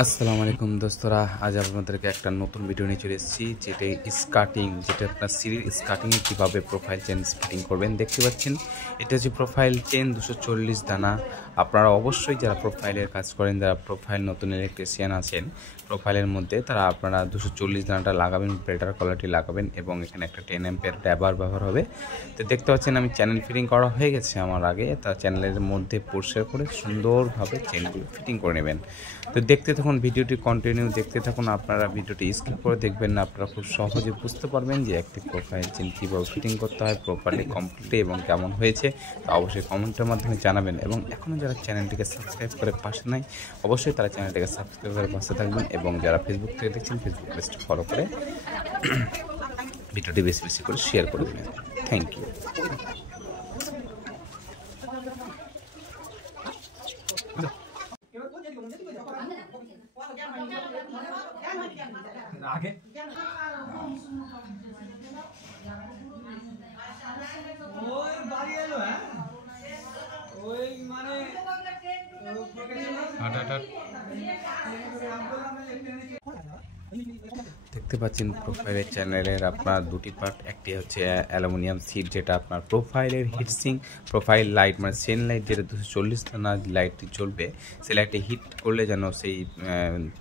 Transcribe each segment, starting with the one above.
আসসালামু আলাইকুম দোস্তরা, আজ আপনাদেরকে একটা নতুন ভিডিও নিয়ে চলে এসেছি, যেটা স্কার্টিং, যেটা আপনার সিঁড়ির স্কার্টিংয়ে কীভাবে প্রোফাইল চেন ফিটিং করবেন। দেখতে পাচ্ছেন এটা হচ্ছে প্রোফাইল চেন 240 দানা। আপনারা অবশ্যই যারা প্রোফাইলের কাজ করেন, যারা প্রোফাইল নতুন ইলেকট্রিশিয়ান আছেন প্রোফাইলের মধ্যে, তারা আপনারা 240 দানাটা লাগাবেন, বেটার কোয়ালিটি লাগাবেন। এবং এখানে একটা 10 অ্যাম্পিয়ার ড্রাইভার ব্যবহার হবে। তো দেখতে পাচ্ছেন আমি চ্যানেল ফিটিং করা হয়ে গেছে আমার আগে, তা চ্যানেলের মধ্যে পরিষ্কার করে সুন্দরভাবে চেনগুলো ফিটিং করে নেবেন। তো দেখতে থাকুন, ভিডিওটি কন্টিনিউ দেখতে থাকুন। আপনারা ভিডিওটি স্কিপ করে দেখবেন না, আপনারা খুব সহজে বুঝতে পারবেন যে একটি প্রোফাইল চেন কীভাবে ফিটিং করতে হয় প্রপারলি, কমপ্লিটলি এবং কেমন হয়েছে। তো অবশ্যই কমেন্টের মাধ্যমে জানাবেন। এবং এখনও যারা চ্যানেলটিকে সাবস্ক্রাইব করে পাশে নাই, অবশ্যই তারা চ্যানেলটিকে সাবস্ক্রাইব করে পাশে থাকবেন। এবং যারা ফেসবুক থেকে দেখছেন, ফেসবুক পেজটি ফলো করে ভিডিওটি বেশি বেশি করে শেয়ার করে দেবেন। Thank you. দেখতে পাচ্ছেন প্রোফাইলের চ্যানেলের আপনার দুটি পার্ট, একটি হচ্ছে অ্যালুমিনিয়াম সিট, যেটা আপনার প্রোফাইলের হিটসিং প্রোফাইল লাইট, মানে সেন লাইট, যেটা 240 দানা লাইটটি জ্বলবে, সেই লাইটটি হিট করলে যেন সেই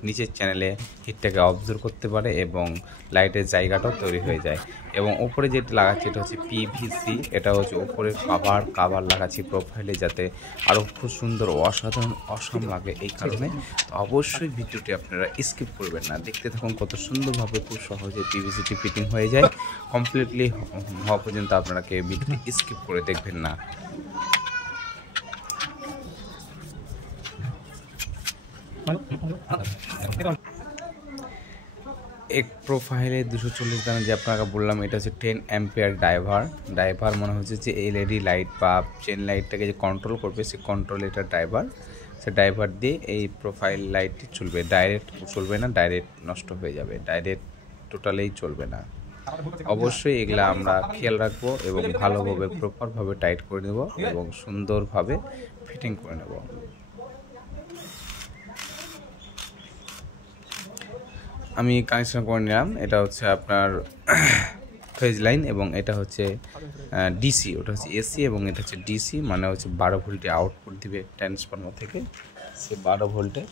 নিচের চ্যানেলে হিটটাকে অবজার্ভ করতে পারে এবং লাইটের জায়গাটাও তৈরি হয়ে যায়। এবং ওপরে যেটা লাগাচ্ছি এটা হচ্ছে পিভিসি, এটা হচ্ছে ওপরে কাভার লাগাচ্ছি প্রোফাইলে, যাতে আরও খুব সুন্দর অসাধারণ অসাম লাগে। এই কারণে অবশ্যই ভিডিওটি আপনারা স্কিপ করবেন না, দেখতে থাকুন কত সুন্দরভাবে খুব সহজে পিভিসিটি ফিটিং হয়ে যায়। কমপ্লিটলি হওয়া পর্যন্ত আপনাকে ভিডিওটি স্কিপ করে দেখবেন না। এক প্রোফাইলে 240 দানা যে আপনাকে বললাম, এটা হচ্ছে 10 অ্যাম্পিয়ার ড্রাইভার মনে হচ্ছে যে এলইডি লাইট বা চেন লাইটটাকে যে কন্ট্রোল করবে, সে কন্ট্রোল এটা ড্রাইভার। সে ড্রাইভার দিয়ে এই প্রোফাইল লাইটটি চলবে, ডাইরেক্ট চলবে না, ডাইরেক্ট নষ্ট হয়ে যাবে, ডাইরেক্ট টোটালেই চলবে না। অবশ্যই এগুলা আমরা খেয়াল রাখবো এবং ভালোভাবে প্রপারভাবে টাইট করে নেব এবং সুন্দরভাবে ফিটিং করে নেব। আমি কানেকশন করে নিলাম। এটা হচ্ছে আপনার ফেজ লাইন এবং এটা হচ্ছে ডিসি, ওটা হচ্ছে এসি এবং এটা হচ্ছে ডিসি, মানে হচ্ছে 12 ভোল্টে আউটপুট দিবে ট্রান্সফরমার থেকে, সে 12 ভোল্টে।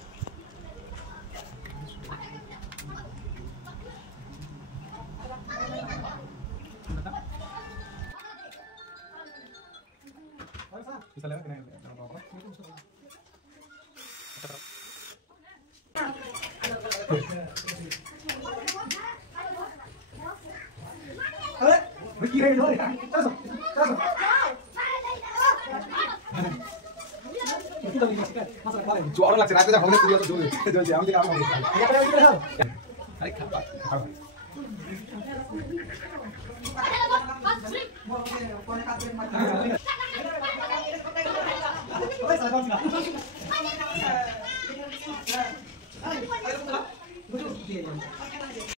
জোর লাগছে রাতে যা হবে তুই তো জোরে আমি দিলাম আমি